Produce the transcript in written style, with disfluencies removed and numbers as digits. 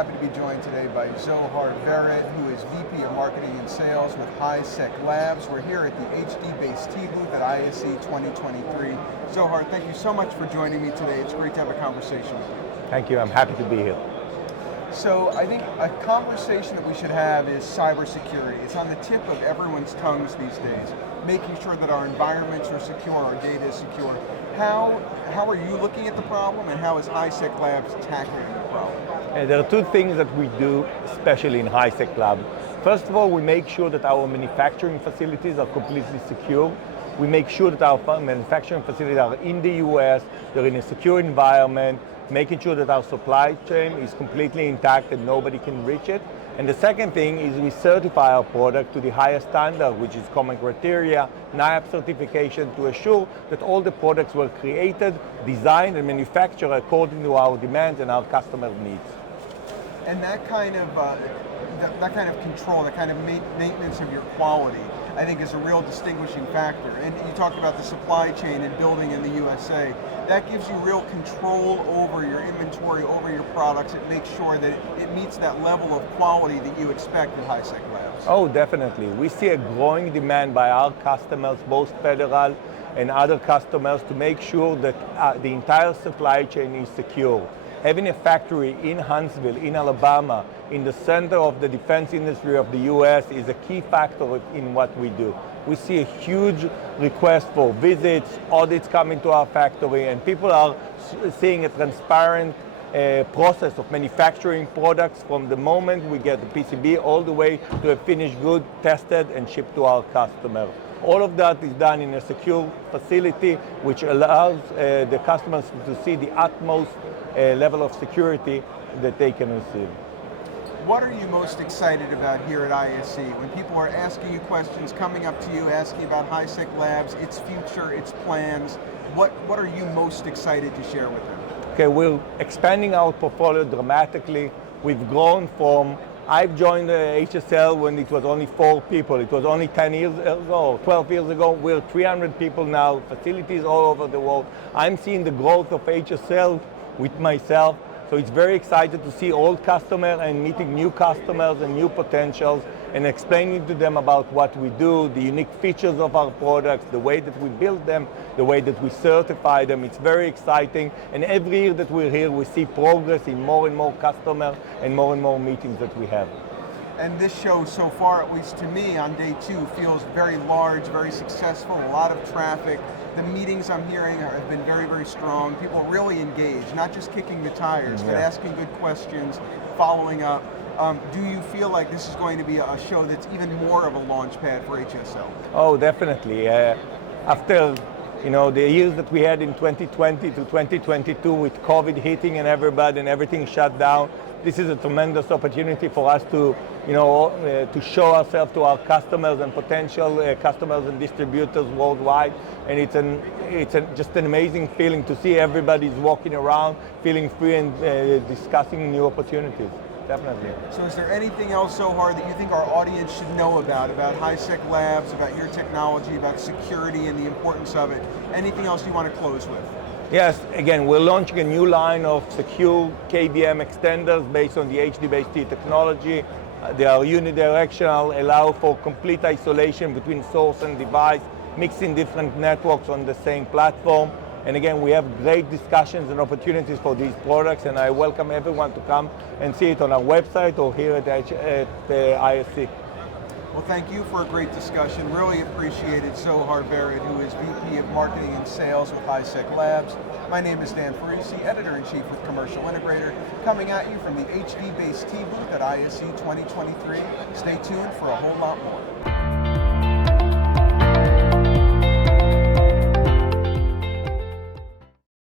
happy to be joined today by Zohar Vered, who is VP of Marketing and Sales with HighSecLabs. We're here at the HD-based T booth at ISE 2023. Zohar, thank you so much for joining me today. It's great to have a conversation with you. Thank you, I'm happy to be here. So I think a conversation that we should have is cybersecurity. It's on the tip of everyone's tongues these days, making sure that our environments are secure, our data is secure. How are you looking at the problem, and how is HighSecLabs tackling the problem? There are two things that we do, especially in HighSecLabs. First of all, we make sure that our manufacturing facilities are completely secure. We make sure that our manufacturing facilities are in the US, they're in a secure environment, making sure that our supply chain is completely intact and nobody can reach it. And the second thing is we certify our product to the highest standard, which is common criteria, NIAP certification, to assure that all the products were created, designed, and manufactured according to our demands and our customer needs. And that kind of control, that kind of maintenance of your quality, I think is a real distinguishing factor. And you talked about the supply chain and building in the USA. That gives you real control over your inventory, over your products. It makes sure that it meets that level of quality that you expect at HighSecLabs. Oh, definitely. We see a growing demand by our customers, both federal and other customers, to make sure that the entire supply chain is secure. Having a factory in Huntsville, in Alabama, in the center of the defense industry of the US is a key factor in what we do. We see a huge request for visits, audits coming to our factory, and people are seeing a transparent process of manufacturing products from the moment we get the PCB all the way to a finished good, tested and shipped to our customer. All of that is done in a secure facility, which allows the customers to see the utmost level of security that they can receive. What are you most excited about here at ISE? When people are asking you questions, coming up to you, asking about HighSecLabs, its future, its plans, what are you most excited to share with them? Okay, we're expanding our portfolio dramatically. We've grown from, I've joined HSL when it was only 4 people. It was only 10 years ago, 12 years ago. We're 300 people now, facilities all over the world. I'm seeing the growth of HSL with myself. So it's very excited to see old customers and meeting new customers and new potentials and explaining to them about what we do, the unique features of our products, the way that we build them, the way that we certify them. It's very exciting. And every year that we're here, we see progress in more and more customers and more meetings that we have. And this show so far, at least to me, on day 2, feels very large, very successful, a lot of traffic. The meetings I'm hearing have been very strong. People really engaged, not just kicking the tires, but asking good questions, following up. Do you feel like this is going to be a show that's even more of a launch pad for HSL? Oh, definitely. After the years that we had in 2020 to 2022 with COVID hitting and everything shut down, this is a tremendous opportunity for us to show ourselves to our customers and potential customers and distributors worldwide. And it's just an amazing feeling to see everybody's walking around, feeling free and discussing new opportunities. Definitely. So is there anything else, Zohar, that you think our audience should know about HighSecLabs, about your technology, about security and the importance of it? Anything else you want to close with? Yes, again, we're launching a new line of secure KVM extenders based on the HD-based T technology. They are unidirectional, allow for complete isolation between source and device, mixing different networks on the same platform. And again, we have great discussions and opportunities for these products, and I welcome everyone to come and see it on our website or here at ISE. Well, thank you for a great discussion. Really appreciated Zohar Vered, who is VP of Marketing and Sales with HighSecLabs. My name is Dan Ferrisi, Editor-in-Chief with Commercial Integrator, coming at you from the HD-based T booth at ISE 2023. Stay tuned for a whole lot more.